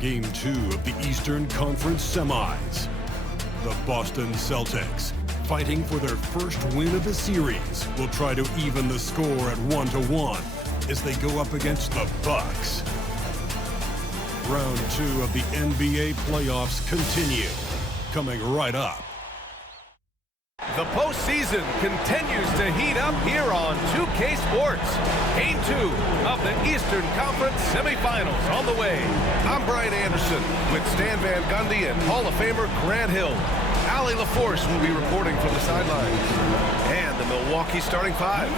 Game 2 of the Eastern Conference Semis. The Boston Celtics, fighting for their first win of the series, will try to even the score at 1-1 as they go up against the Bucks. Round 2 of the NBA playoffs continue, coming right up. The postseason continues to heat up here on 2K Sports. Game 2 of the Eastern Conference semifinals on the way. I'm Brian Anderson with Stan Van Gundy and Hall of Famer Grant Hill. Allie LaForce will be reporting from the sidelines. And the Milwaukee starting five.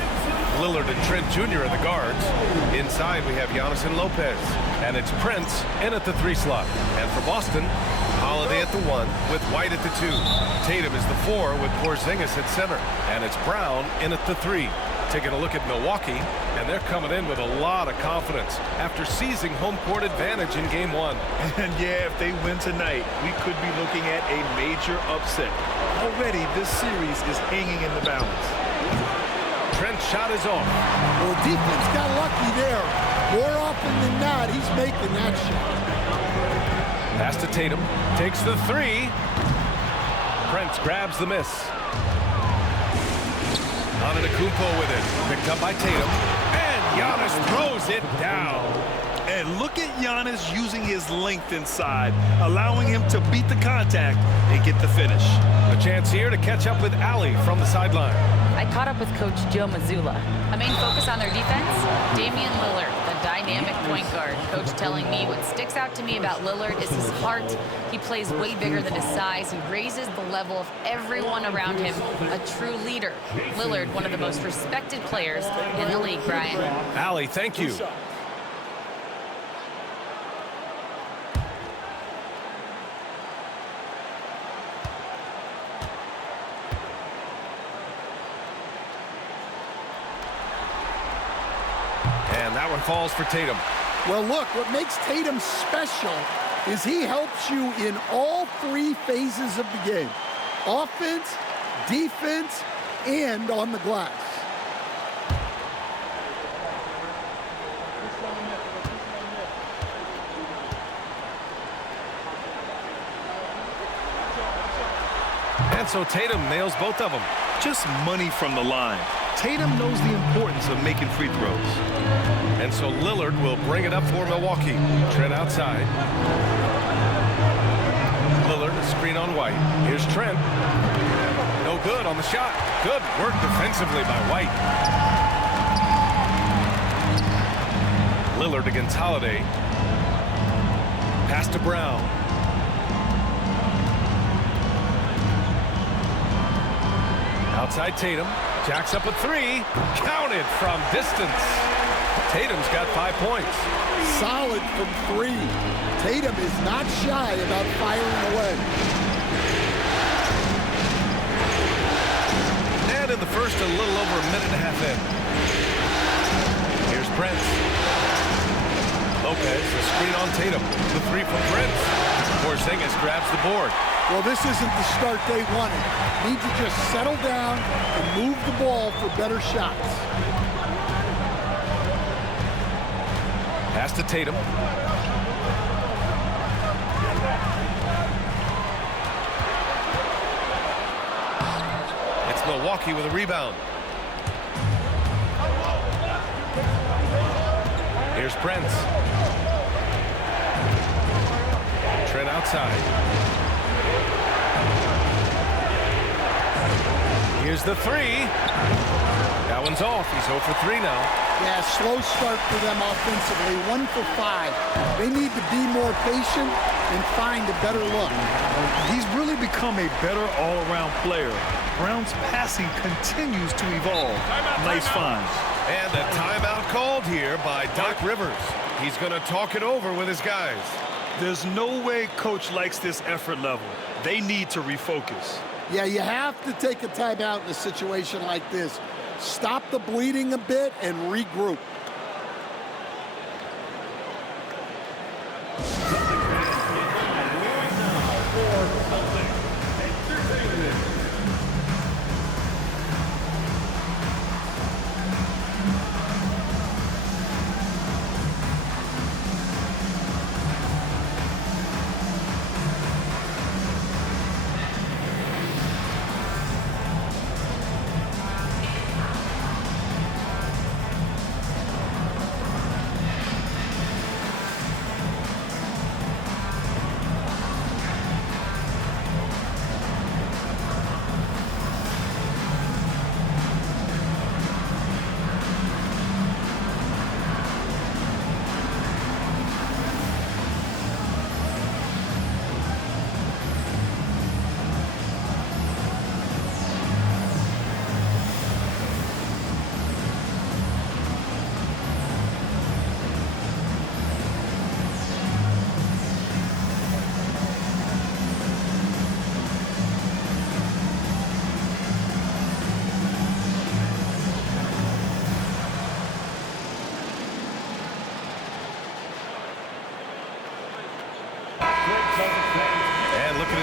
Lillard and Trent Jr. are the guards. Inside we have Giannis and Lopez. And it's Prince in at the 3 slot. And for Boston, Holiday at the 1 with White at the 2. Tatum is the 4 with Porzingis at center. And it's Brown in at the 3. Taking a look at Milwaukee, and they're coming in with a lot of confidence after seizing home court advantage in Game 1. And yeah, if they win tonight, we could be looking at a major upset. Already, this series is hanging in the balance. Trent's shot is off. Well, defense got lucky there. More often than not, he's making that shot. Pass to Tatum. Takes the 3. Prince grabs the miss. Antetokounmpo with it. Picked up by Tatum. And Giannis throws it down. And look at Giannis using his length inside, allowing him to beat the contact and get the finish. A chance here to catch up with Allie from the sideline. I caught up with Coach Joe Mazzulla. A main focus on their defense, Damian Lillard, the dynamic point guard. Coach telling me what sticks out to me about Lillard is his heart. He plays way bigger than his size. He raises the level of everyone around him. A true leader. Lillard, one of the most respected players in the league, Brian. Allie, thank you. And that one falls for Tatum. Well, look, what makes Tatum special is he helps you in all 3 phases of the game. Offense, defense, and on the glass. And so Tatum nails both of them. Just money from the line. Tatum knows the importance of making free throws. And so Lillard will bring it up for Milwaukee. Trent outside. Lillard, a screen on White. Here's Trent. No good on the shot. Good work defensively by White. Lillard against Holiday. Pass to Brown. Outside Tatum. Jacks up a 3. Counted from distance. Tatum's got 5 points. Solid from 3. Tatum is not shy about firing away. And in the first, a little over a minute and a half in. Here's Prince. Lopez, the screen on Tatum. The 3 from Prince. Porzingis grabs the board. Well, this isn't the start they wanted. Need to just settle down and move the ball for better shots. Pass to Tatum. It's Milwaukee with a rebound. Here's Prince. Trent outside. Here's the 3. That one's off. He's 0 for 3 now. Yeah, slow start for them offensively. 1 for 5. They need to be more patient and find a better look. He's really become a better all-around player. Brown's passing continues to evolve. Nice finds. And a timeout called here by Doc Rivers. He's going to talk it over with his guys. There's no way Coach likes this effort level. They need to refocus. Yeah, you have to take a timeout in a situation like this. Stop the bleeding a bit and regroup.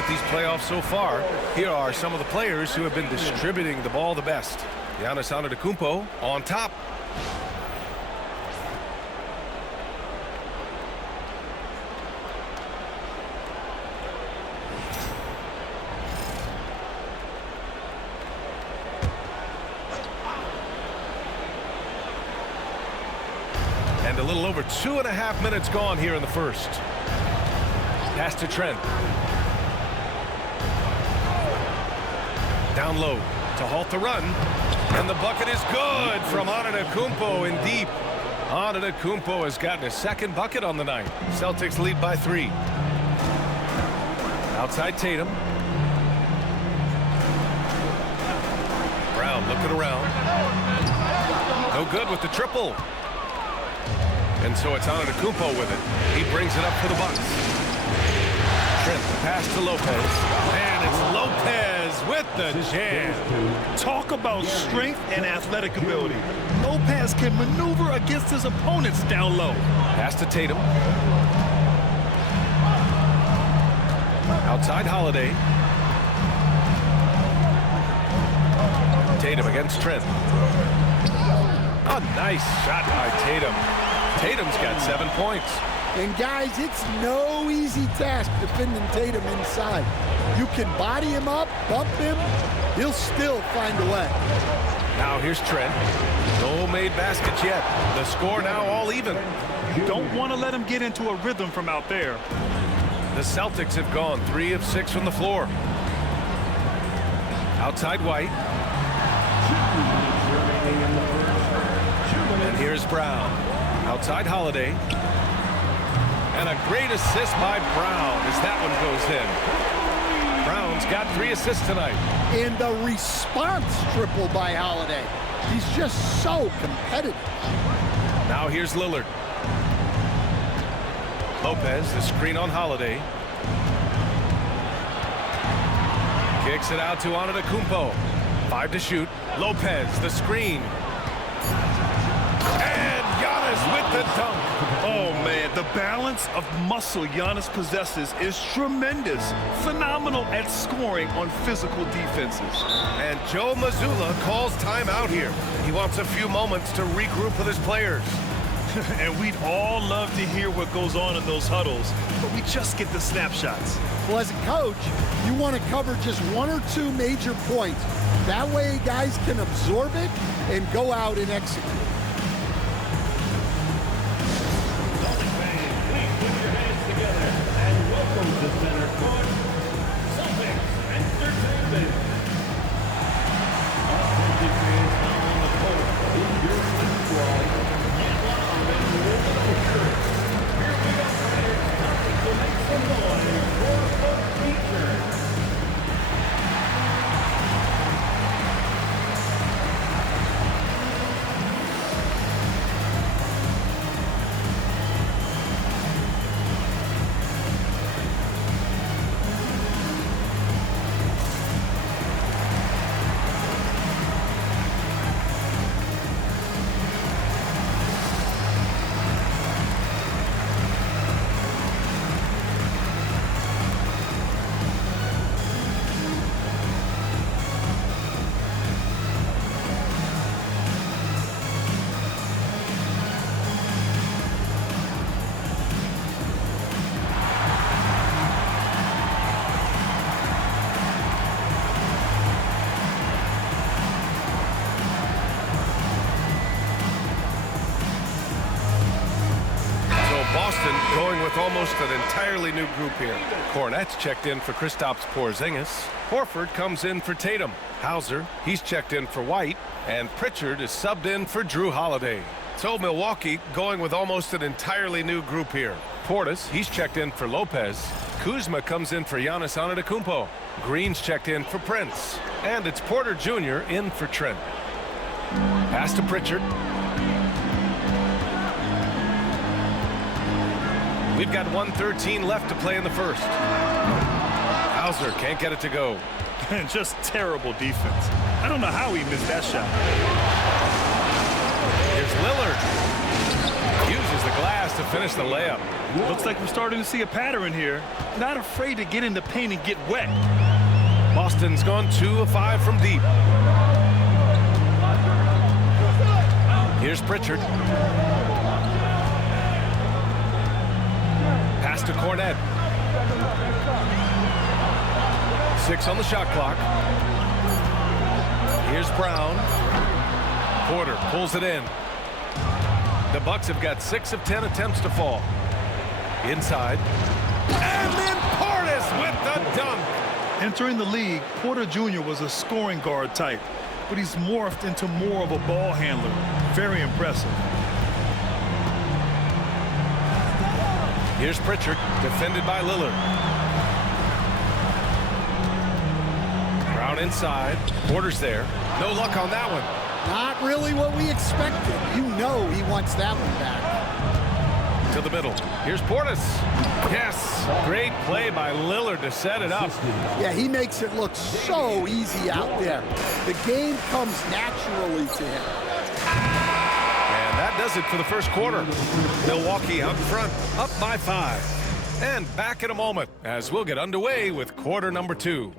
at these playoffs so far, here are some of the players who have been distributing the ball the best. Giannis Antetokounmpo on top. And a little over 2.5 minutes gone here in the first. Pass to Trent. Down low to halt the run. And the bucket is good from Antetokounmpo in deep. Antetokounmpo has gotten his second bucket on the night. Celtics lead by 3. Outside Tatum. Brown looking around. No good with the triple. And so it's Antetokounmpo with it. He brings it up for the Bucks. Trent, the pass to Lopez. And it's Lopez with the jam. Talk about strength and athletic ability. Lopez can maneuver against his opponents down low. Pass to Tatum. Outside Holiday. Tatum against Trent. A nice shot by Tatum. Tatum's got 7 points. And guys, it's no easy task defending Tatum inside. You can body him up, bump him, he'll still find a way. Now here's Trent. No made baskets yet. The score now all even. You don't want to let him get into a rhythm from out there. The Celtics have gone 3 of 6 from the floor. Outside White. And here's Brown. Outside Holiday. And a great assist by Brown as that one goes in. Brown's got 3 assists tonight. And the response triple by Holiday. He's just so competitive. Now here's Lillard. Lopez, the screen on Holiday. Kicks it out to Antetokounmpo. 5 to shoot. Lopez, the screen. And Giannis with the dunk. Oh, man, the balance of muscle Giannis possesses is tremendous. Phenomenal at scoring on physical defenses. And Joe Mazzulla calls timeout here. He wants a few moments to regroup with his players. And we'd all love to hear what goes on in those huddles, but we just get the snapshots. Well, as a coach, you want to cover just 1 or 2 major points. That way guys can absorb it and go out and execute. Boston going with almost an entirely new group here. Kornet's checked in for Kristaps Porzingis. Horford comes in for Tatum. Hauser, he's checked in for White. And Pritchard is subbed in for Drew Holiday. So Milwaukee going with almost an entirely new group here. Portis, he's checked in for Lopez. Kuzma comes in for Giannis Antetokounmpo. Green's checked in for Prince. And it's Porter Jr. in for Trent. Pass to Pritchard. We've got 1:13 left to play in the first. Hauser can't get it to go. Just terrible defense. I don't know how he missed that shot. Here's Lillard. Uses the glass to finish finish the layup. Looks like we're starting to see a pattern here. Not afraid to get in the paint and get wet. Boston's gone 2 of 5 from deep. Here's Pritchard. Pass to Cornette. 6 on the shot clock. Here's Brown. Porter pulls it in. The Bucks have got 6 of 10 attempts to fall. Inside. And then Portis with the dunk. Entering the league, Porter Jr. was a scoring guard type, but he's morphed into more of a ball handler. Very impressive. Here's Pritchard, defended by Lillard. Brown inside. Porter's there. No luck on that one. Not really what we expected. You know he wants that one back. To the middle. Here's Portis. Yes. Great play by Lillard to set it up. Yeah, he makes it look so easy out there. The game comes naturally to him. And that does it for the first quarter. Milwaukee out front, up by 5. And back in a moment as we'll get underway with quarter number 2.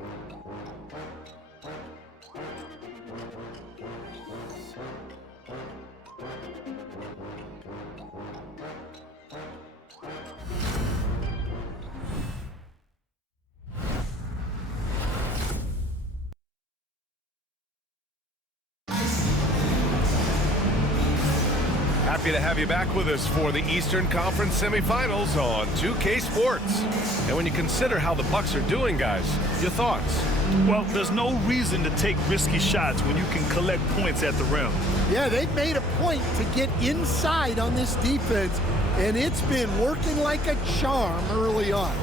Happy to have you back with us for the Eastern Conference semifinals on 2K Sports. And when you consider how the Bucks are doing, guys, your thoughts? Well, there's no reason to take risky shots when you can collect points at the rim. Yeah, they've made a point to get inside on this defense, and it's been working like a charm early on.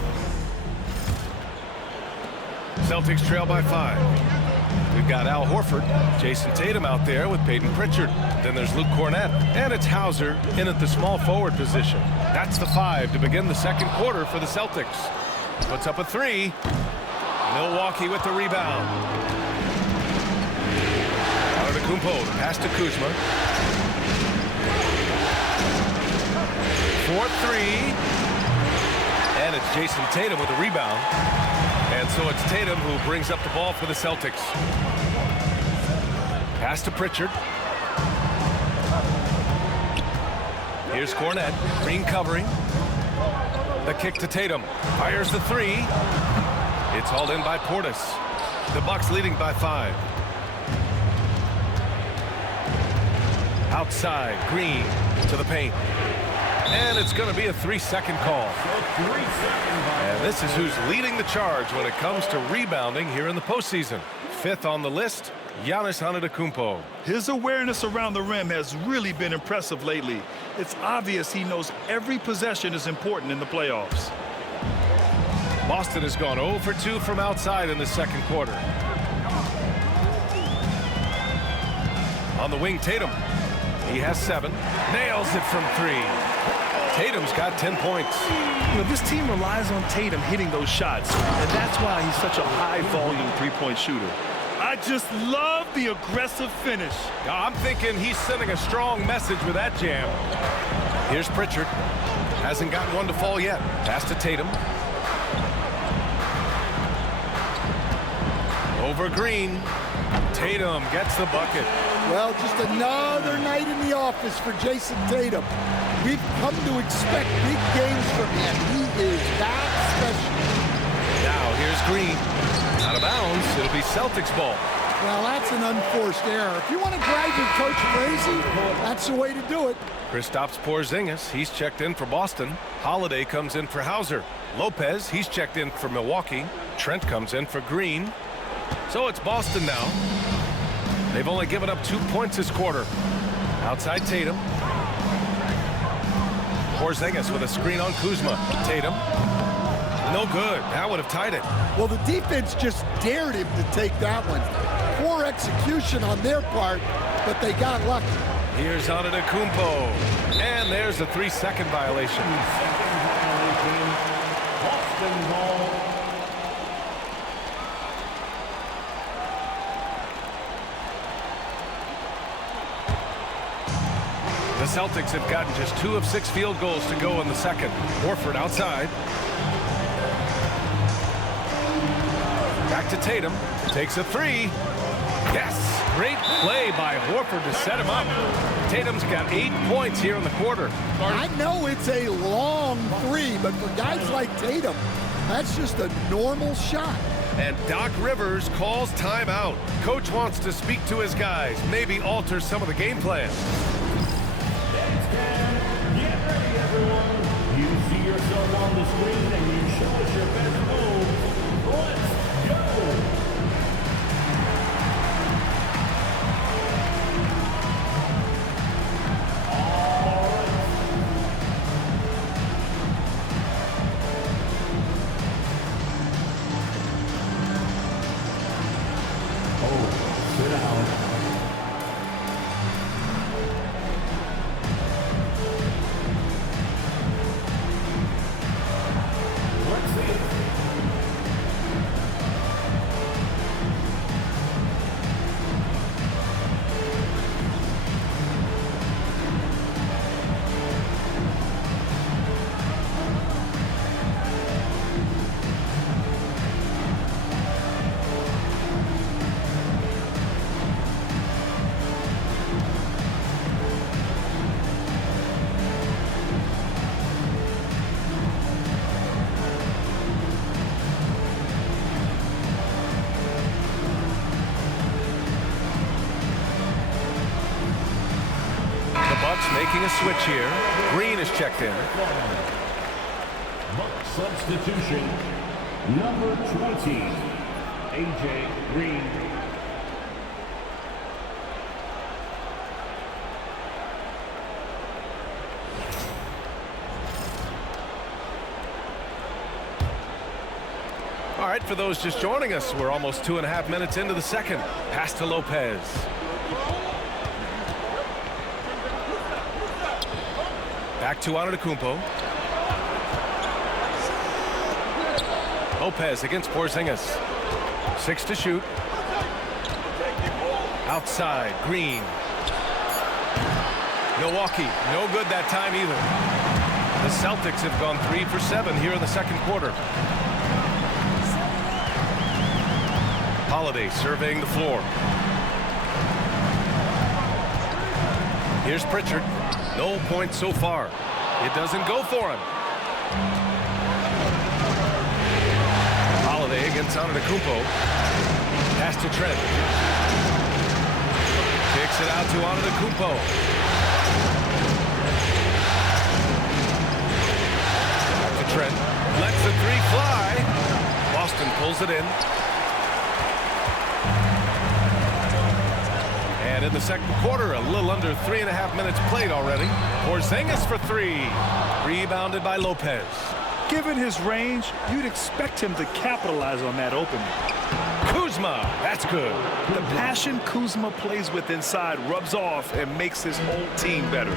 Celtics trail by 5. We've got Al Horford, Jason Tatum out there with Peyton Pritchard. Then there's Luke Cornette, and it's Hauser in at the small forward position. That's the 5 to begin the second quarter for the Celtics. Puts up a 3. Milwaukee with the rebound. Antetokounmpo, pass to Kuzma. 4-3. And it's Jason Tatum with the rebound. And so it's Tatum who brings up the ball for the Celtics. Pass to Pritchard. Here's Cornette. Green covering. The kick to Tatum. Fires the 3. It's hauled in by Portis. The Bucks leading by 5. Outside, Green to the paint. And it's going to be a 3-second call. And this is who's leading the charge when it comes to rebounding here in the postseason. 5th on the list, Giannis Antetokounmpo. His awareness around the rim has really been impressive lately. It's obvious he knows every possession is important in the playoffs. Boston has gone 0 for 2 from outside in the second quarter. On the wing, Tatum. He has 7. Nails it from 3. Tatum's got 10 points. You know, this team relies on Tatum hitting those shots, and that's why he's such a high-volume three-point shooter. I just love the aggressive finish. I'm thinking he's sending a strong message with that jam. Here's Pritchard. Hasn't gotten one to fall yet. Pass to Tatum. Over Green. Tatum gets the bucket. Well, just another night in the office for Jason Tatum. We've come to expect big games from him. He is that special. Now here's Green. Out of bounds. It'll be Celtics ball. Well, that's an unforced error. If you want to drive your coach crazy, that's the way to do it. Kristaps Porzingis, he's checked in for Boston. Holiday comes in for Hauser. Lopez, he's checked in for Milwaukee. Trent comes in for Green. So it's Boston now. They've only given up 2 points this quarter. Outside Tatum. Porzingis with a screen on Kuzma. Tatum. No good. That would have tied it. Well, the defense just dared him to take that one. Poor execution on their part, but they got lucky. Here's Antetokounmpo. And there's a 3-second violation. Boston ball. The Celtics have gotten just 2 of 6 field goals to go in the second. Horford outside. Back to Tatum. Takes a 3. Yes! Great play by Horford to set him up. Tatum's got 8 points here in the quarter. I know it's a long 3, but for guys like Tatum, that's just a normal shot. And Doc Rivers calls timeout. Coach wants to speak to his guys, maybe alter some of the game plan. Get ready, everyone. You see yourself on the screen and you show us your best moves. Let's go. Sit down. Let's see it. Bucks making a switch here. Green is checked in. Buck substitution, number 20, A.J. Green. All right, for those just joining us, we're almost 2.5 minutes into the second. Pass to Lopez. Back to Antetokounmpo. Lopez against Porzingis. 6 to shoot. Outside, Green. Milwaukee, no good that time either. The Celtics have gone 3 for 7 here in the second quarter. Holiday surveying the floor. Here's Pritchard. No points so far. It doesn't go for him. Holiday against Antetokounmpo. Pass to Trent. Kicks it out to Antetokounmpo. Back to Trent. Lets the 3 fly. Boston pulls it in. And in the second quarter, a little under 3.5 minutes played already. Porzingis for 3. Rebounded by Lopez. Given his range, you'd expect him to capitalize on that opening. Kuzma, that's good. The passion Kuzma plays with inside rubs off and makes his whole team better.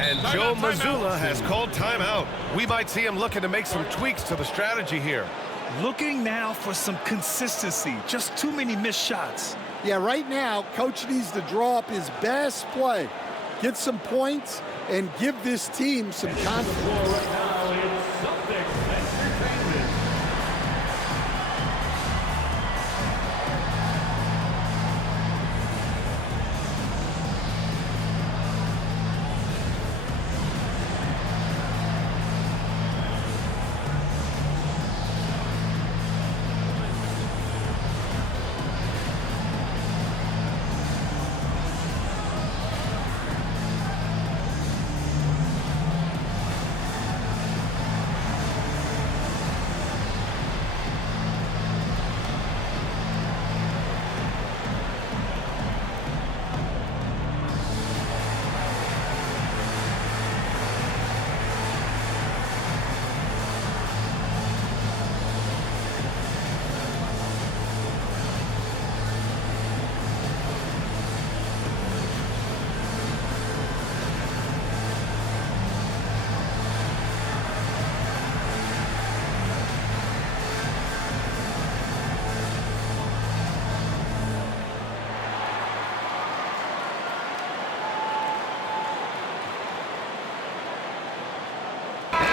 And Joe Mazzulla has called timeout. We might see him looking to make some tweaks to the strategy here. Looking now for some consistency. Just too many missed shots. Yeah, right now, Coach needs to draw up his best play, get some points, and give this team some confidence. Right now, it's Celtics Entertainment.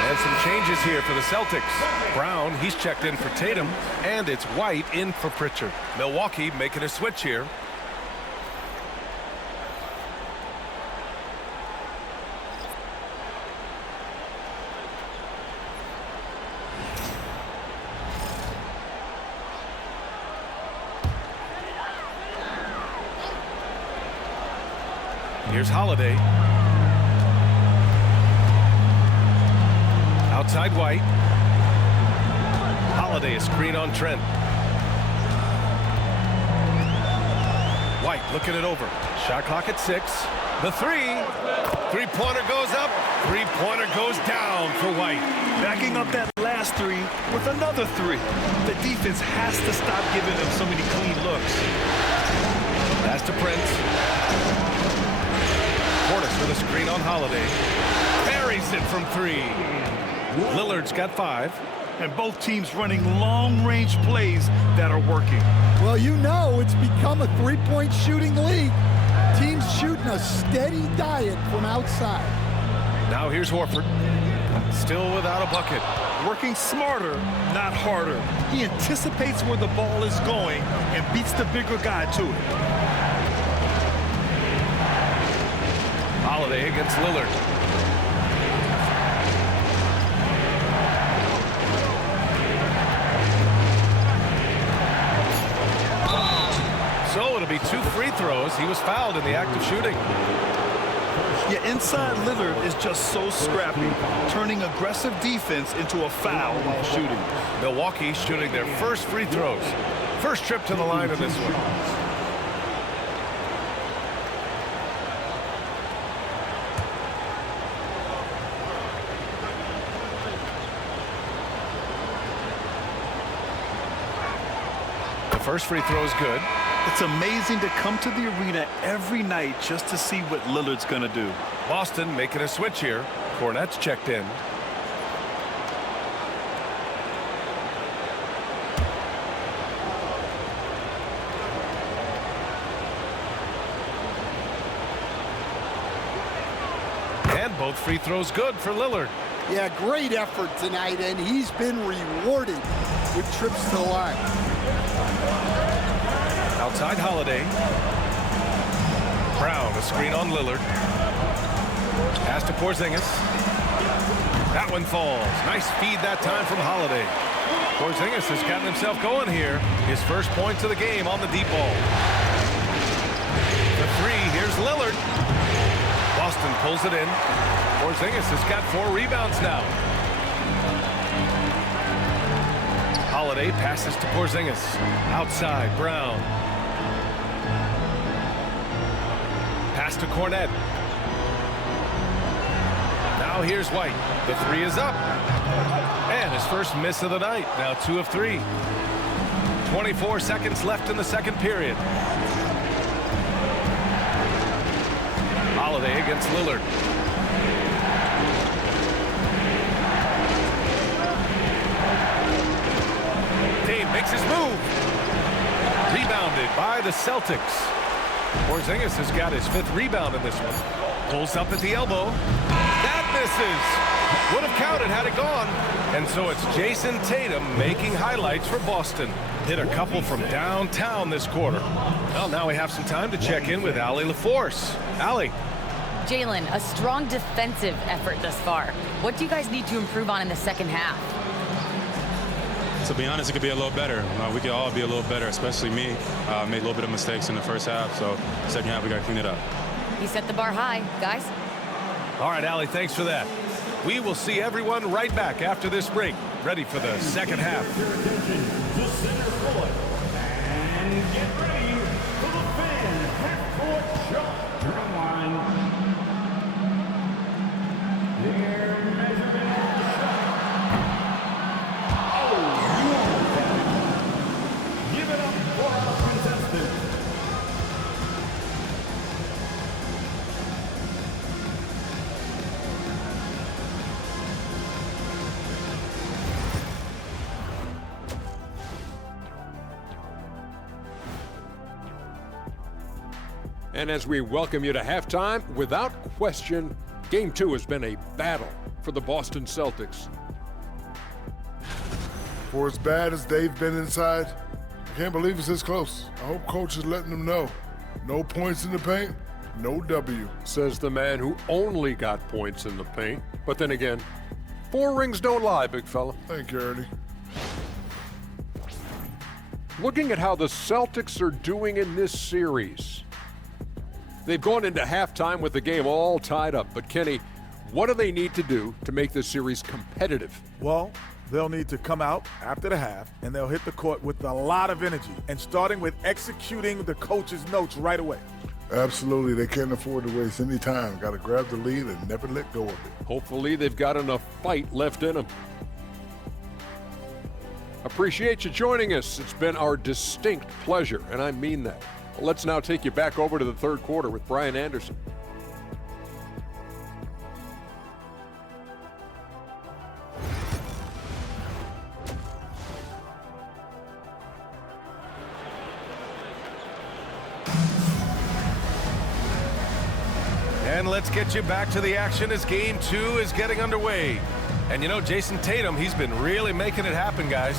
And some changes here for the Celtics. Brown, he's checked in for Tatum, and it's White in for Pritchard. Milwaukee making a switch here. Here's Holiday. Outside White. Holiday, a screen on Trent. White looking it over. Shot clock at 6. The three. Three-pointer goes up. Three-pointer goes down for White. Backing up that last three with another three. The defense has to stop giving them so many clean looks. Pass to Prince. Portis with a screen on Holiday. Buries it from 3. Lillard's got 5. And both teams running long-range plays that are working. Well, you know it's become a three-point shooting league. Teams shooting a steady diet from outside. Now here's Horford. Still without a bucket. Working smarter, not harder. He anticipates where the ball is going and beats the bigger guy to it. Holiday against Lillard. So it'll be 2 free throws. He was fouled in the act of shooting. Yeah, inside Lillard is just so scrappy, turning aggressive defense into a foul while shooting. Milwaukee shooting their first free throws. First trip to the line of this one. First free throw is good. It's amazing to come to the arena every night just to see what Lillard's going to do. Boston making a switch here. Cornette's checked in. And both free throws good for Lillard. Yeah, great effort tonight, and he's been rewarded with trips to the line. Outside Holiday. Brown, a screen on Lillard. Pass to Porzingis. That one falls. Nice feed that time from Holiday. Porzingis has gotten himself going here. His first points of the game on the deep ball. The 3, here's Lillard. Boston pulls it in. Porzingis has got 4 rebounds now. Holiday passes to Porzingis. Outside, Brown. Pass to Cornette. Now here's White. The 3 is up. And his first miss of the night. Now 2 of 3. 24 seconds left in the second period. Holiday against Lillard. Dame makes his move. Rebounded by the Celtics. Porzingis has got his 5th rebound in this one. Pulls up at the elbow. That misses. Would have counted had it gone. And so it's Jason Tatum making highlights for Boston. Hit a couple from downtown this quarter. Well, now we have some time to check in with Allie LaForce. Allie. Jalen, a strong defensive effort thus far. What do you guys need to improve on in the second half? To be honest, it could be a little better. We could all be a little better, especially me. Made a little bit of mistakes in the first half, so second half we got to clean it up. He set the bar high, guys. All right, Allie, thanks for that. We will see everyone right back after this break, ready for the second half. Your attention to center court. And get ready for the fan half-court shot drum line. Their measurement of the shot. Oh, you almost had it. Give it up for our contestant. And as we welcome you to halftime, without question, Game 2 has been a battle for the Boston Celtics. For as bad as they've been inside, I can't believe it's this close. I hope coach is letting them know. No points in the paint, no W. Says the man who only got points in the paint. But then again, 4 rings don't lie, big fella. Thank you, Ernie. Looking at how the Celtics are doing in this series, they've gone into halftime with the game all tied up. But Kenny, what do they need to do to make this series competitive? Well, they'll need to come out after the half, and they'll hit the court with a lot of energy, and starting with executing the coach's notes right away. Absolutely, they can't afford to waste any time. Got to grab the lead and never let go of it. Hopefully they've got enough fight left in them. Appreciate you joining us. It's been our distinct pleasure, and I mean that. Let's now take you back over to the third quarter with Brian Anderson. And let's get you back to the action as Game 2 is getting underway. And you know, Jason Tatum, he's been really making it happen, guys.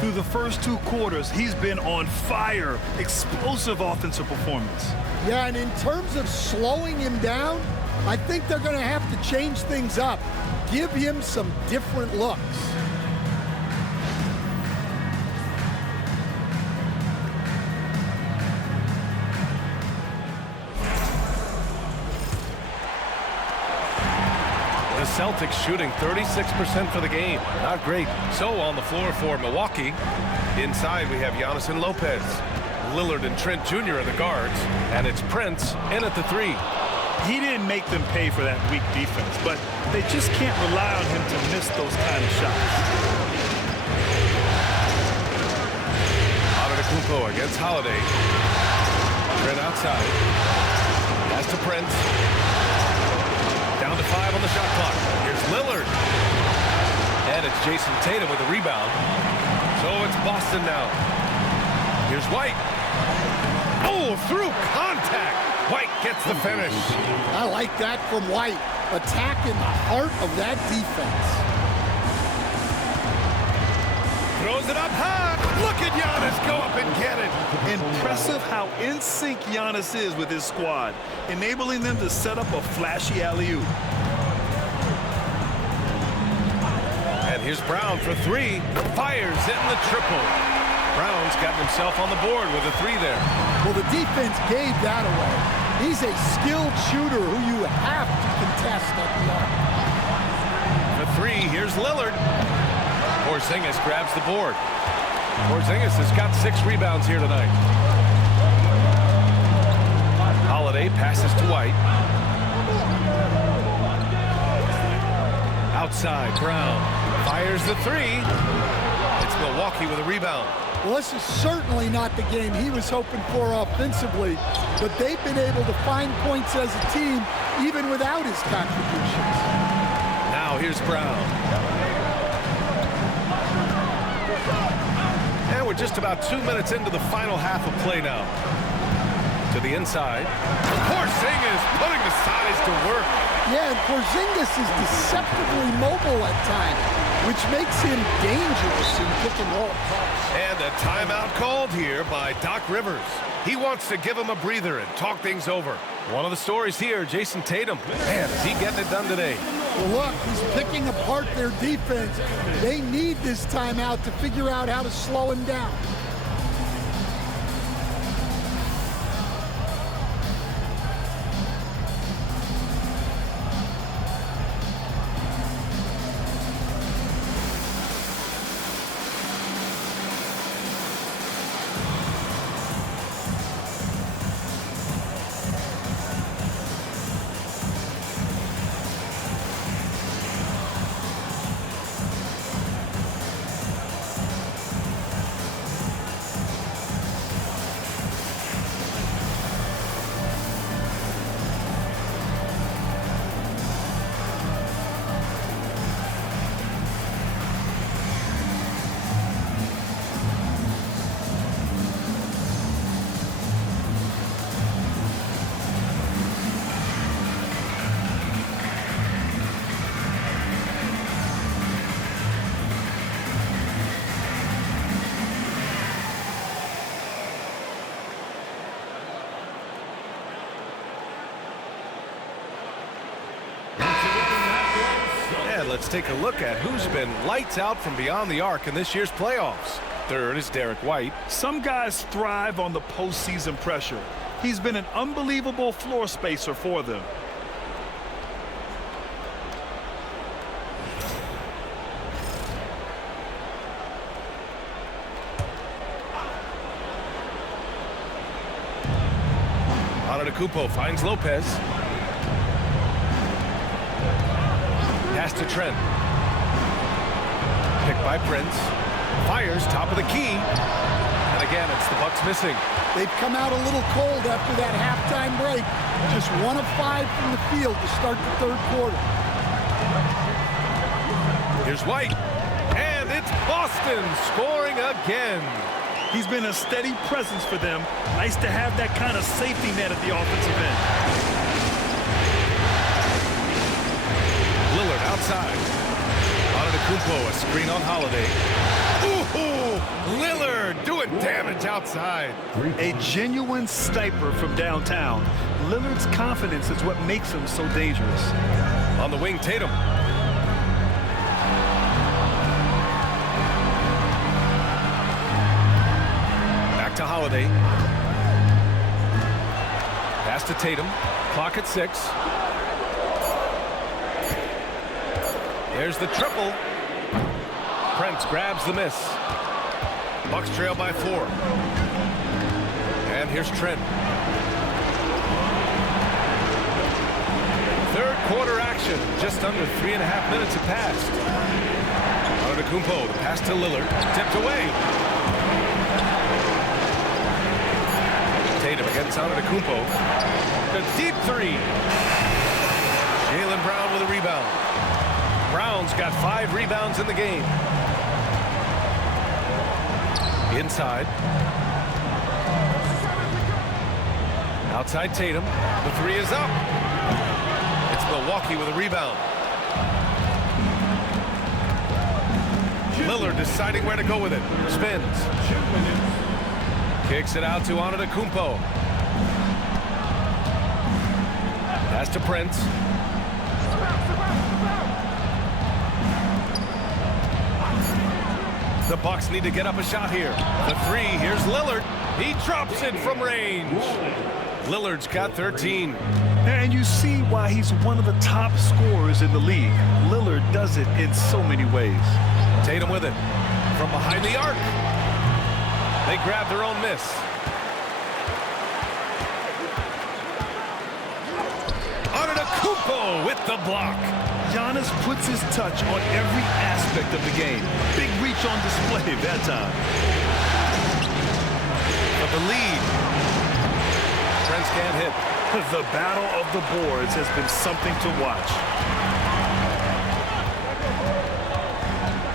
Through the first 2 quarters, he's been on fire. Explosive offensive performance. Yeah, and in terms of slowing him down, I think they're going to have to change things up. Give him some different looks. The Celtics shooting 36% for the game. Not great. So on the floor for Milwaukee, inside we have Giannis and Lopez. Lillard and Trent Jr. are the guards, and it's Prince in at the 3. He didn't make them pay for that weak defense, but they just can't rely on him to miss those kind of shots. Antetokounmpo against Holiday. Trent outside. Pass to Prince. Down to 5 on the shot clock. Here's Lillard. And it's Jason Tatum with a rebound. So it's Boston now. Here's White. Oh, through contact. White gets the finish. I like that from White. Attack in the heart of that defense. Throws it up high. Look at Giannis go up and get it. Impressive how in sync Giannis is with his squad, enabling them to set up a flashy alley-oop. And here's Brown for 3. Fires in the triple. Brown's got himself on the board with a 3 there. Well, the defense gave that away. He's a skilled shooter who you have to contest at the arc. For 3, here's Lillard. Porzingis grabs the board. Porzingis has got 6 rebounds here tonight. Holiday passes to White. Outside, Brown fires the 3. It's Milwaukee with a rebound. Well, this is certainly not the game he was hoping for offensively, but they've been able to find points as a team even without his contributions. Now here's Brown. And we're just about 2 minutes into the final half of play now. To the inside. Porzingis putting the size to work. Yeah, and Porzingis is deceptively mobile at times, which makes him dangerous in pick and roll. And a timeout called here by Doc Rivers. He wants to give him a breather and talk things over. One of the stories here, Jason Tatum. Man, is he getting it done today? Well, look, he's picking apart their defense. They need this timeout to figure out how to slow him down. let's take a look at who's been lights out from beyond the arc in this year's playoffs. Third is Derek White. Some guys thrive on the postseason pressure. He's been an unbelievable floor spacer for them. Antetokounmpo finds Lopez. Pass to Trent. Picked by Prince. Fires top of the key. And again, it's the Bucks missing. They've come out a little cold after that halftime break. Just 1 of 5 from the field to start the third quarter. Here's White. And it's Boston scoring again. He's been a steady presence for them. Nice to have that kind of safety net at the offensive end. Lillard outside. Antetokounmpo, a screen on Holiday. Ooh, Lillard doing damage outside. A genuine sniper from downtown. Lillard's confidence is what makes him so dangerous. On the wing, Tatum. Back to Holiday. Pass to Tatum. Clock at 6. There's the triple. Prince grabs the miss. Bucks trail by 4. And here's Trent. Third quarter action. Just under 3.5 minutes have passed. Antetokounmpo, the pass to Lillard. Tipped away. Tatum against Antetokounmpo. The deep 3. Jaylen Brown with a rebound. Brown's got 5 rebounds in the game. Inside. Outside Tatum. The 3 is up. It's Milwaukee with a rebound. Lillard deciding where to go with it. Spins. Kicks it out to Antetokounmpo. Pass to Prince. The Bucks need to get up a shot here. The 3, here's Lillard. He drops it from range. Lillard's got 13. And you see why he's one of the top scorers in the league. Lillard does it in so many ways. Tatum with it. From behind the arc. They grab their own miss. Antetokounmpo with the block. Giannis puts his touch on every aspect of the game. Big reach on display that time. But the lead. Prince can't hit. The battle of the boards has been something to watch.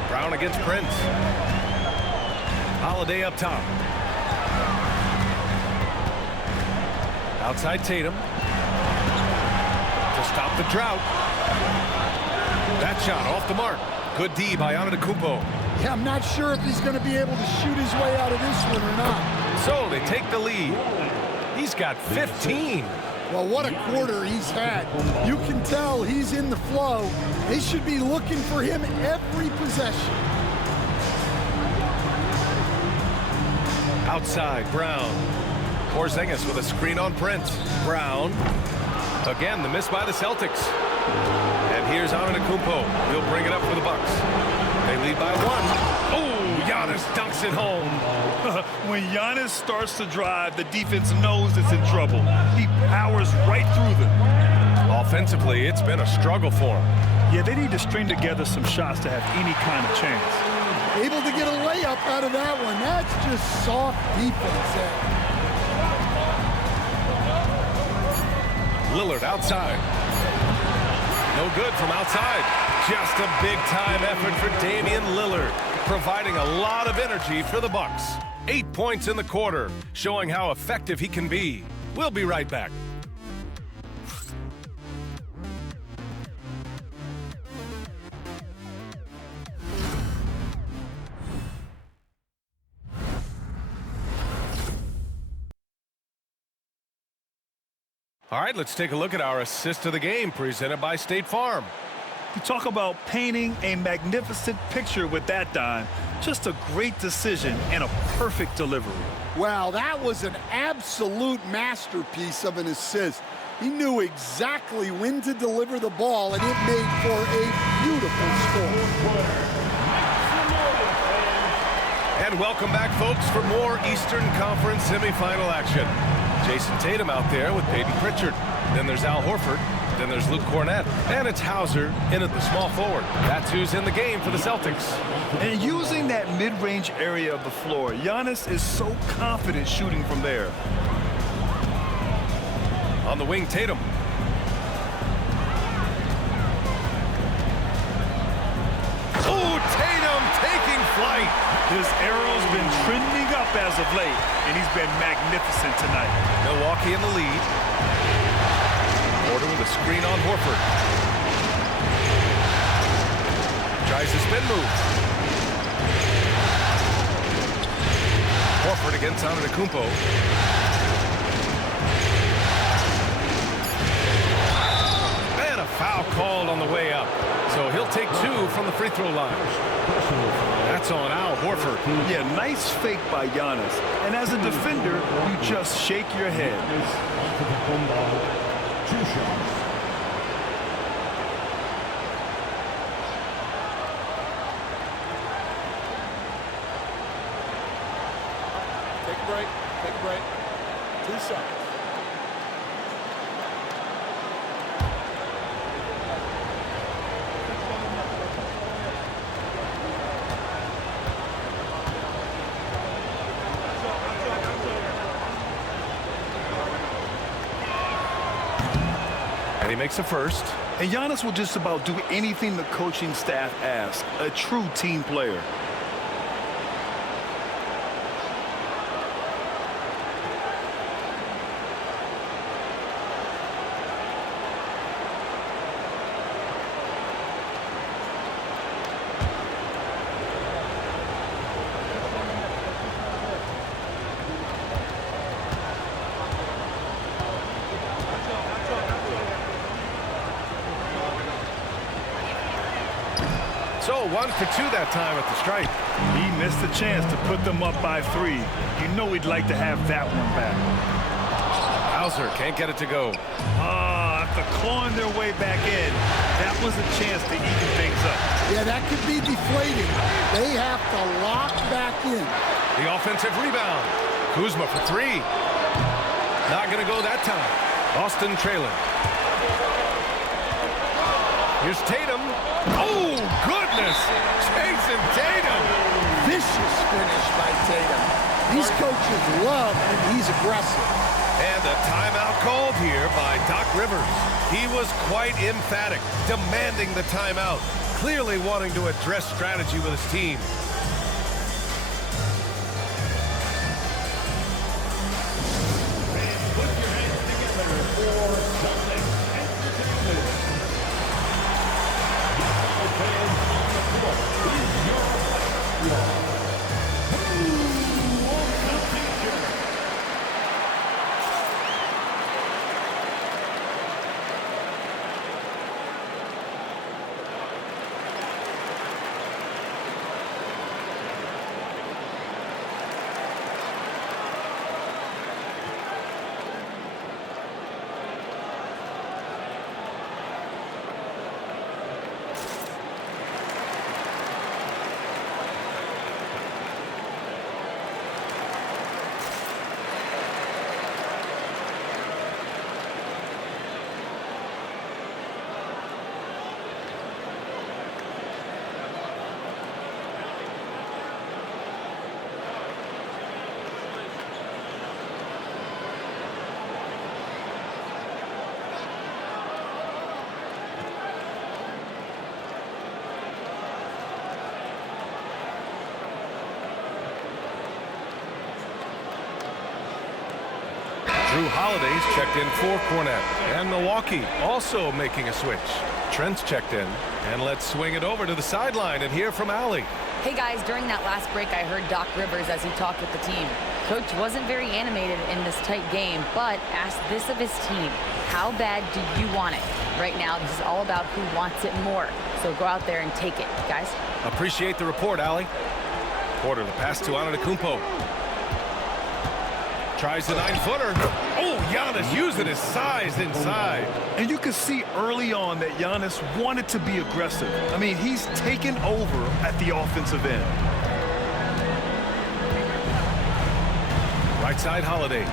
Brown against Prince. Holiday up top. Outside Tatum. To stop the drought. That shot off the mark. Good D by Antetokounmpo. Yeah, I'm not sure if he's going to be able to shoot his way out of this one or not. So they take the lead. He's got 15. Well, what a quarter he's had. You can tell he's in the flow. They should be looking for him every possession. Outside, Brown. Porzingis with a screen on Prince. Brown. Again, the miss by the Celtics. And here's Antetokounmpo. He'll bring it up for the Bucks. They lead by 1. Oh, Giannis dunks it home. When Giannis starts to drive, the defense knows it's in trouble. He powers right through them. Offensively, it's been a struggle for him. Yeah, they need to string together some shots to have any kind of chance. Able to get a layup out of that one. That's just soft defense there. Lillard outside. No good from outside. Just a big-time effort for Damian Lillard, providing a lot of energy for the Bucks. 8 points in the quarter, showing how effective he can be. We'll be right back. All right, let's take a look at our assist of the game presented by State Farm. You talk about painting a magnificent picture with that dime. Just a great decision and a perfect delivery. Wow, that was an absolute masterpiece of an assist. He knew exactly when to deliver the ball, and it made for a beautiful score. And welcome back, folks, for more Eastern Conference semifinal action. Jason Tatum out there with Peyton Pritchard. Then there's Al Horford. Then there's Luke Cornett. And it's Hauser in at the small forward. That's who's in the game for the Celtics. And using that mid-range area of the floor, Giannis is so confident shooting from there. On the wing, Tatum. Oh, Tatum taking flight. His arrow's been trending up as of late, and he's been magnificent tonight. Milwaukee in the lead. Porter with a screen on Horford. Tries the spin move. Horford against Antetokounmpo. And a foul called on the way up. So he'll take 2 from the free throw line. That's on Al Horford. Yeah, nice fake by Giannis. And as a defender, you just shake your head. 2 shots. Take a break. Take a break. 2 seconds. And he makes a first. And Giannis will just about do anything the coaching staff asks. A true team player. So 1 for 2 that time at the stripe. He missed a chance to put them up by 3. You know he'd like to have that one back. Hauser can't get it to go. After clawing their way back in, that was a chance to even things up. Yeah, that could be deflating. They have to lock back in. The offensive rebound. Kuzma for 3. Not going to go that time. Boston trailing. Here's Tatum. Oh, goodness! Jason Tatum! Vicious finish by Tatum. These coaches love when he's aggressive. And a timeout called here by Doc Rivers. He was quite emphatic, demanding the timeout, clearly wanting to address strategy with his team. Put your hands together for Celtics Entertainment. Fans on the court is your Who wants the future? Drew Holiday's checked in for Cornett. And Milwaukee also making a switch. Trent's checked in. And let's swing it over to the sideline and hear from Allie. Hey guys, during that last break, I heard Doc Rivers as he talked with the team. Coach wasn't very animated in this tight game, but asked this of his team: how bad do you want it? Right now, this is all about who wants it more. So go out there and take it, guys. Appreciate the report, Allie. Porter, the pass to Antetokounmpo. Tries the 9-footer. Oh, Giannis using his size inside. And you can see early on that Giannis wanted to be aggressive. I mean, he's taken over at the offensive end. Right side, Holiday.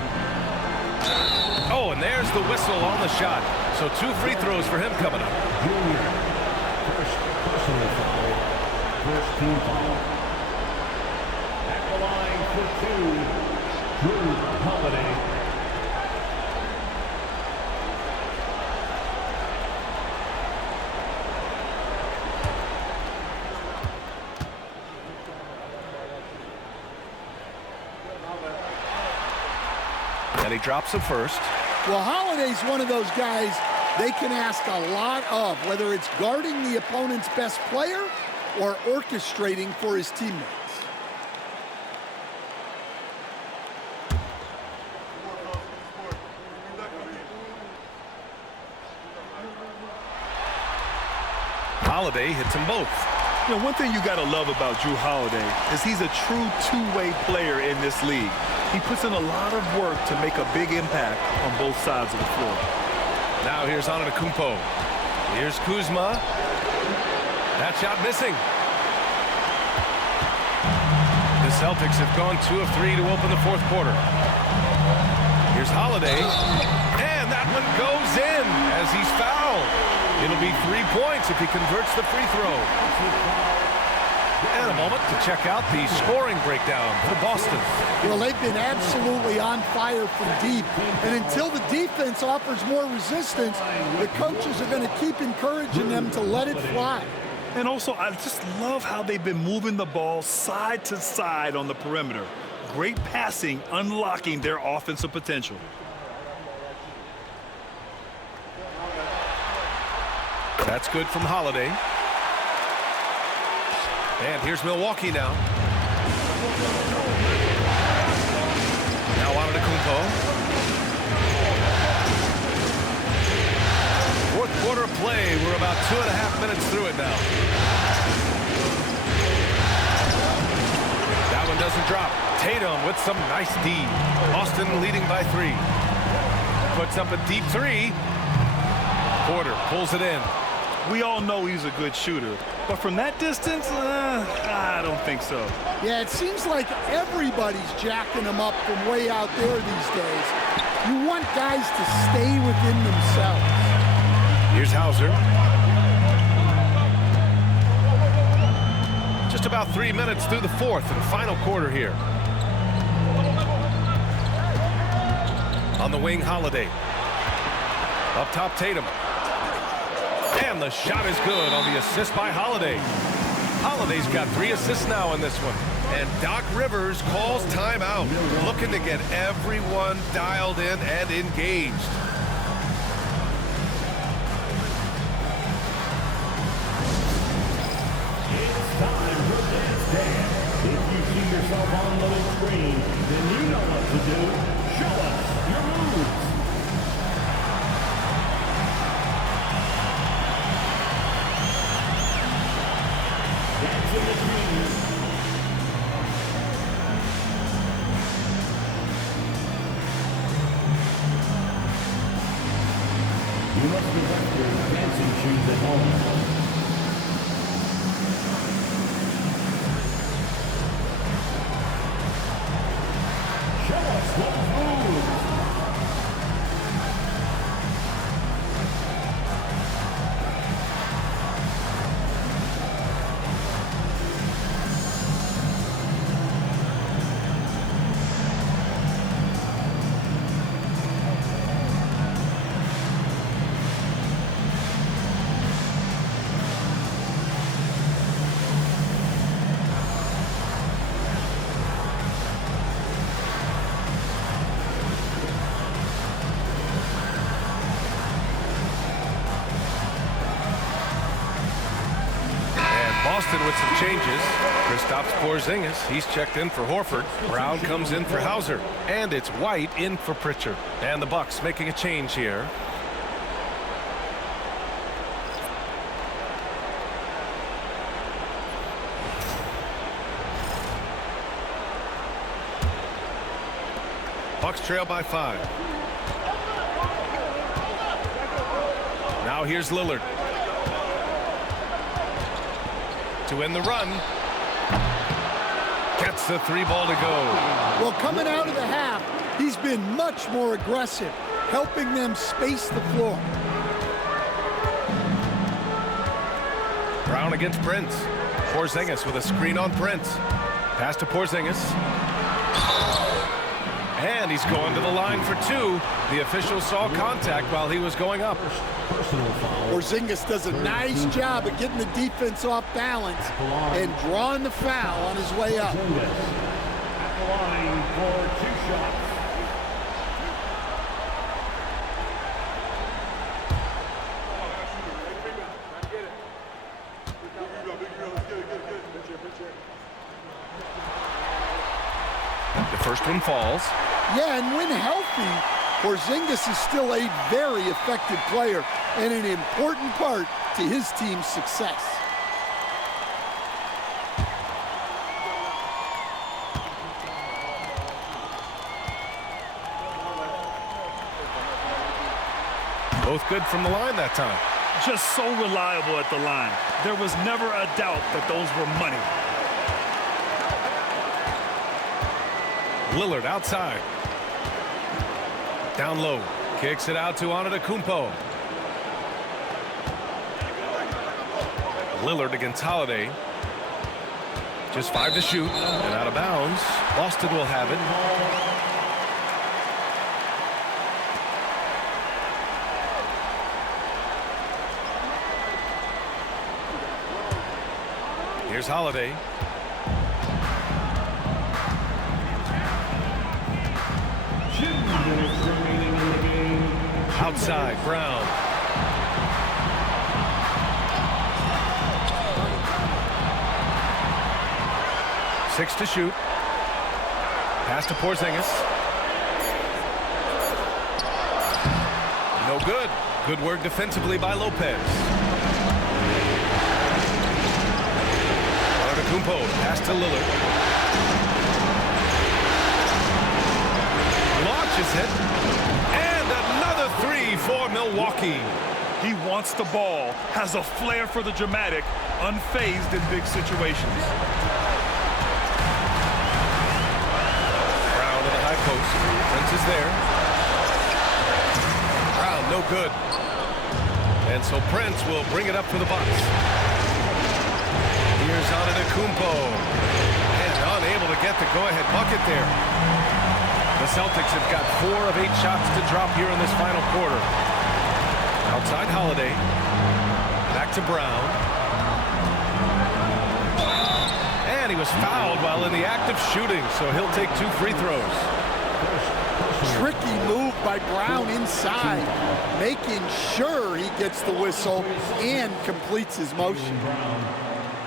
Oh, and there's the whistle on the shot. So 2 free throws for him coming up. Junior, first personal foul, first team foul. At the line for 2. Drew Holiday. And he drops it first. Well, Holiday's one of those guys they can ask a lot of, whether it's guarding the opponent's best player or orchestrating for his teammates. Holiday hits them both. You know, one thing you got to love about Drew Holiday is he's a true two-way player in this league. He puts in a lot of work to make a big impact on both sides of the floor. Now here's Antetokounmpo. Here's Kuzma. That shot missing. The Celtics have gone 2 of 3 to open the fourth quarter. Here's Holiday. And that one goes in as he's fouled. It'll be 3 points if he converts the free throw. And a moment to check out the scoring breakdown for Boston. Well, they've been absolutely on fire from deep. And until the defense offers more resistance, the coaches are going to keep encouraging them to let it fly. And also, I just love how they've been moving the ball side to side on the perimeter. Great passing, unlocking their offensive potential. That's good from Holiday. And here's Milwaukee now. Now Antetokounmpo. Fourth quarter play. We're about 2.5 minutes through it now. That one doesn't drop. Tatum with some nice D. Boston leading by 3. Puts up a deep 3. Porter pulls it in. We all know he's a good shooter, but from that distance, I don't think so. Yeah, it seems like everybody's jacking him up from way out there these days. You want guys to stay within themselves. Here's Hauser. Just about 3 minutes through the fourth and final quarter here. On the wing, Holiday. Up top, Tatum. And the shot is good on the assist by Holiday. Holiday's got 3 assists now in this one. And Doc Rivers calls timeout, looking to get everyone dialed in and engaged. It's time for Dance Dance. If you see yourself on the screen, then you know what to do. Show us your moves. You must be left your dancing shoes at home. Show us those moves. Boston with some changes. Kristaps Porzingis, he's checked in for Horford. Brown comes in for Hauser. And it's White in for Pritchard. And the Bucks making a change here. Bucks trail by 5. Now here's Lillard. To end the run. Gets the 3 ball to go. Well, coming out of the half, he's been much more aggressive, helping them space the floor. Brown against Prince. Porzingis with a screen on Prince. Pass to Porzingis. And he's going to the line for 2. The official saw contact while he was going up. Porzingis does a nice job of getting the defense off balance and drawing the foul on his way up. At the line for 2 shots. The first one falls. Yeah, and when healthy, Porzingis is still a very effective player and an important part to his team's success. Both good from the line that time. Just so reliable at the line. There was never a doubt that those were money. Lillard outside. Down low. Kicks it out to Antetokounmpo. Lillard against Holiday. Just 5 to shoot. And out of bounds. Boston will have it. Here's Holiday. Outside, Brown. Six to shoot. Pass to Porzingis. No good. Good work defensively by Lopez. Antetokounmpo, pass to Lillard. Launches it. And another 3 for Milwaukee. He wants the ball, has a flair for the dramatic, unfazed in big situations. Brown to the high post. Prince is there. Brown, no good. And so Prince will bring it up for the Bucks. Here's Antetokounmpo. And unable to get the go-ahead bucket there. The Celtics have got 4 of 8 shots to drop here in this final quarter. Outside Holiday. Back to Brown. And he was fouled while in the act of shooting, so he'll take 2 free throws. Tricky move by Brown inside, making sure he gets the whistle and completes his motion. Brown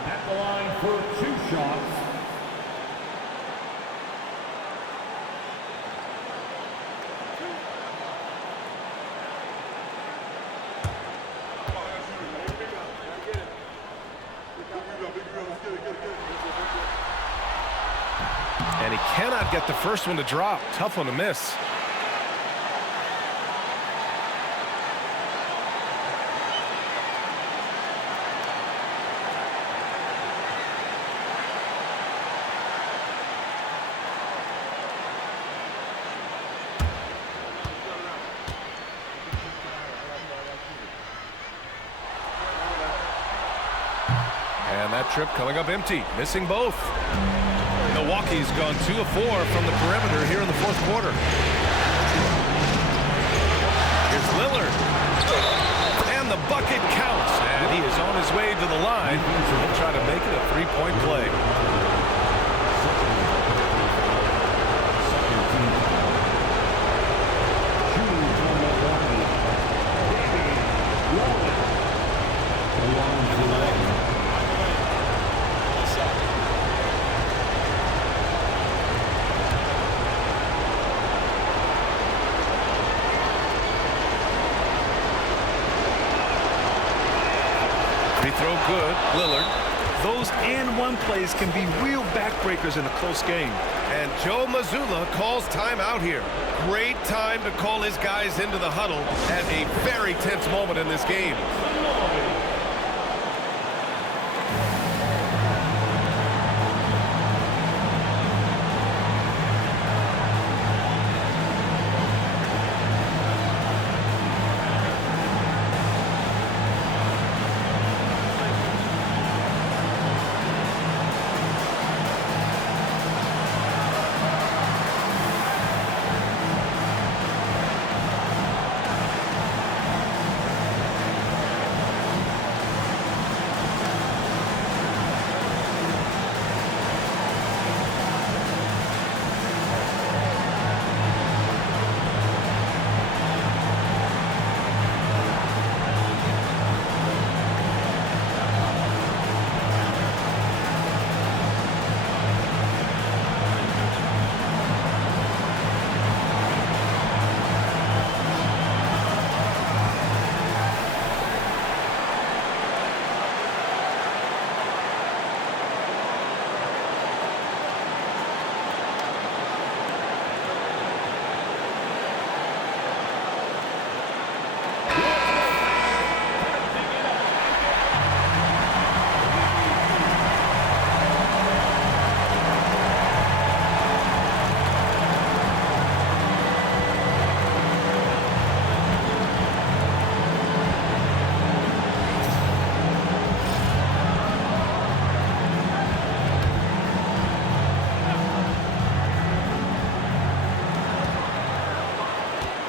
at the line for 2 shots. And he cannot get the first one to drop. Tough one to miss. And that trip coming up empty, missing both. Milwaukee's gone 2 of 4 from the perimeter here in the 4th quarter. Here's Lillard. And the bucket counts. And he is on his way to the line. He'll try to make it a 3-point play. Free throw good. Lillard. Those and-one plays can be real backbreakers in a close game. And Joe Mazzulla calls timeout here. Great time to call his guys into the huddle at a very tense moment in this game.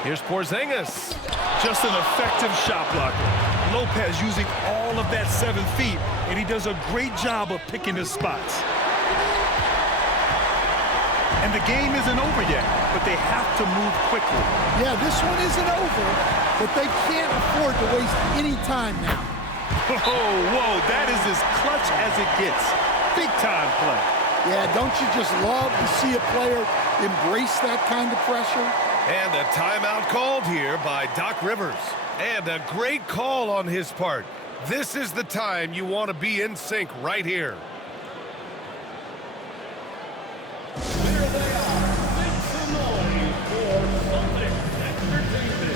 Here's Porzingis. Just an effective shot blocker. Lopez using all of that 7 feet, and he does a great job of picking his spots. And the game isn't over yet, but they have to move quickly. Yeah, this one isn't over, but they can't afford to waste any time now. Whoa, that is as clutch as it gets. Big time play. Yeah, don't you just love to see a player embrace that kind of pressure? And a timeout called here by Doc Rivers. And a great call on his part. This is the time you want to be in sync right here. There they are. Make some noise for Celtics Entertainment.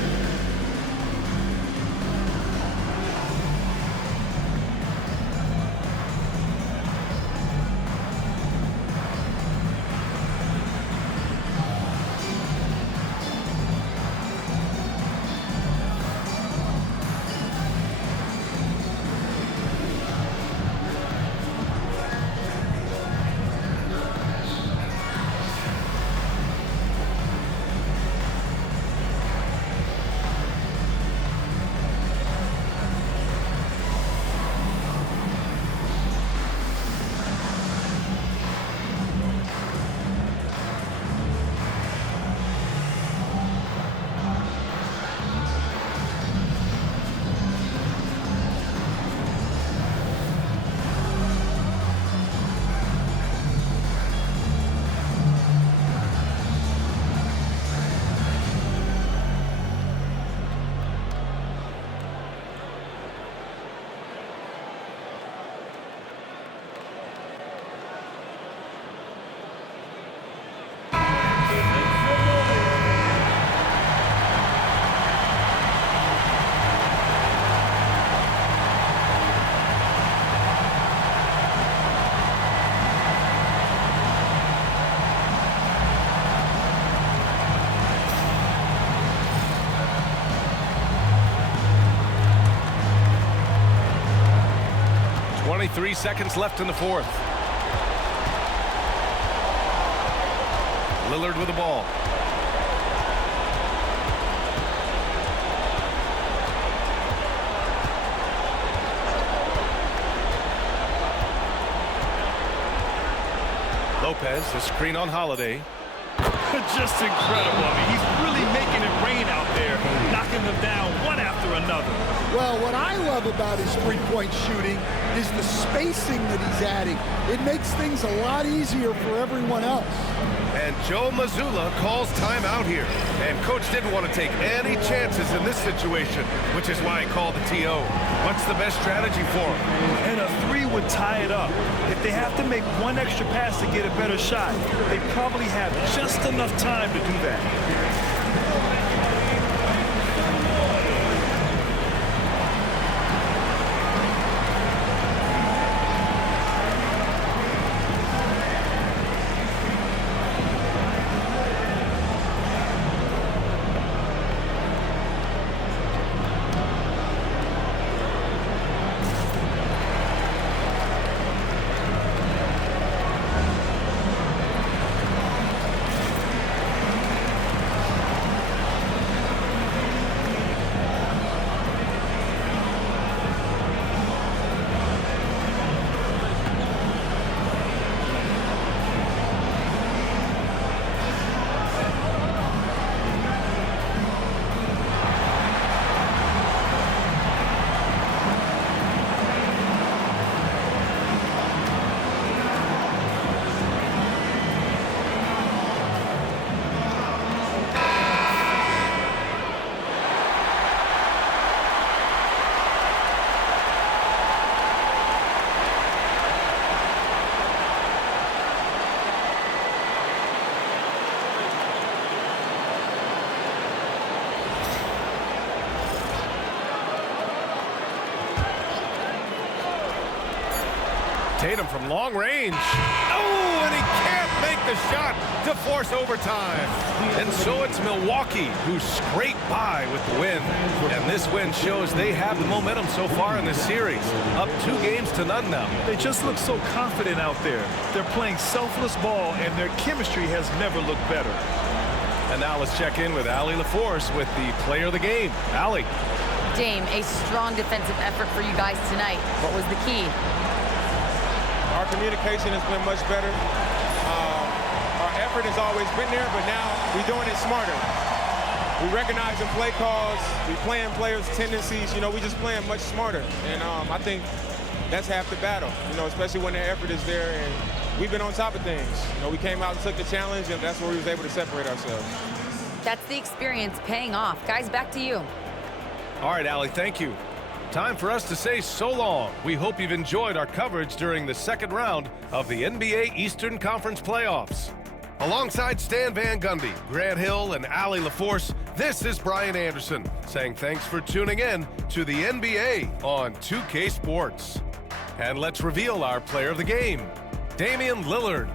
Three seconds left in the fourth. Lillard with the ball. Lopez, the screen on Holiday. Just incredible. I mean, he's really making it rain out there, knocking them down one after another. Well, what I love about his three-point shooting is the spacing that he's adding. It makes things a lot easier for everyone else. And Joe Mazzulla calls timeout here. And Coach didn't want to take any chances in this situation, which is why he called the TO. What's the best strategy for him? And a three would tie it up. If they have to make one extra pass to get a better shot, they probably have just enough time to do that. Tatum from long range. Oh, and he can't make the shot to force overtime. And so it's Milwaukee who scrape by with the win. And this win shows they have the momentum so far in this series. Up 2-0 now. They just look so confident out there. They're playing selfless ball, and their chemistry has never looked better. And now let's check in with Allie LaForce with the player of the game. Allie. Dame, a strong defensive effort for you guys tonight. What was the key? Our communication has been much better. Our effort has always been there, but now we're doing it smarter. We recognize the play calls. We playing players' tendencies. You know, we just playing much smarter. And I think that's half the battle, you know, especially when the effort is there. And we've been on top of things. You know, we came out and took the challenge, and that's where we was able to separate ourselves. That's the experience paying off. Guys, back to you. All right, Allie, thank you. Time for us to say so long. We hope you've enjoyed our coverage during the second round of the NBA Eastern Conference Playoffs. Alongside Stan Van Gundy, Grant Hill, and Allie LaForce, this is Brian Anderson saying thanks for tuning in to the NBA on 2K Sports. And let's reveal our player of the game, Damian Lillard.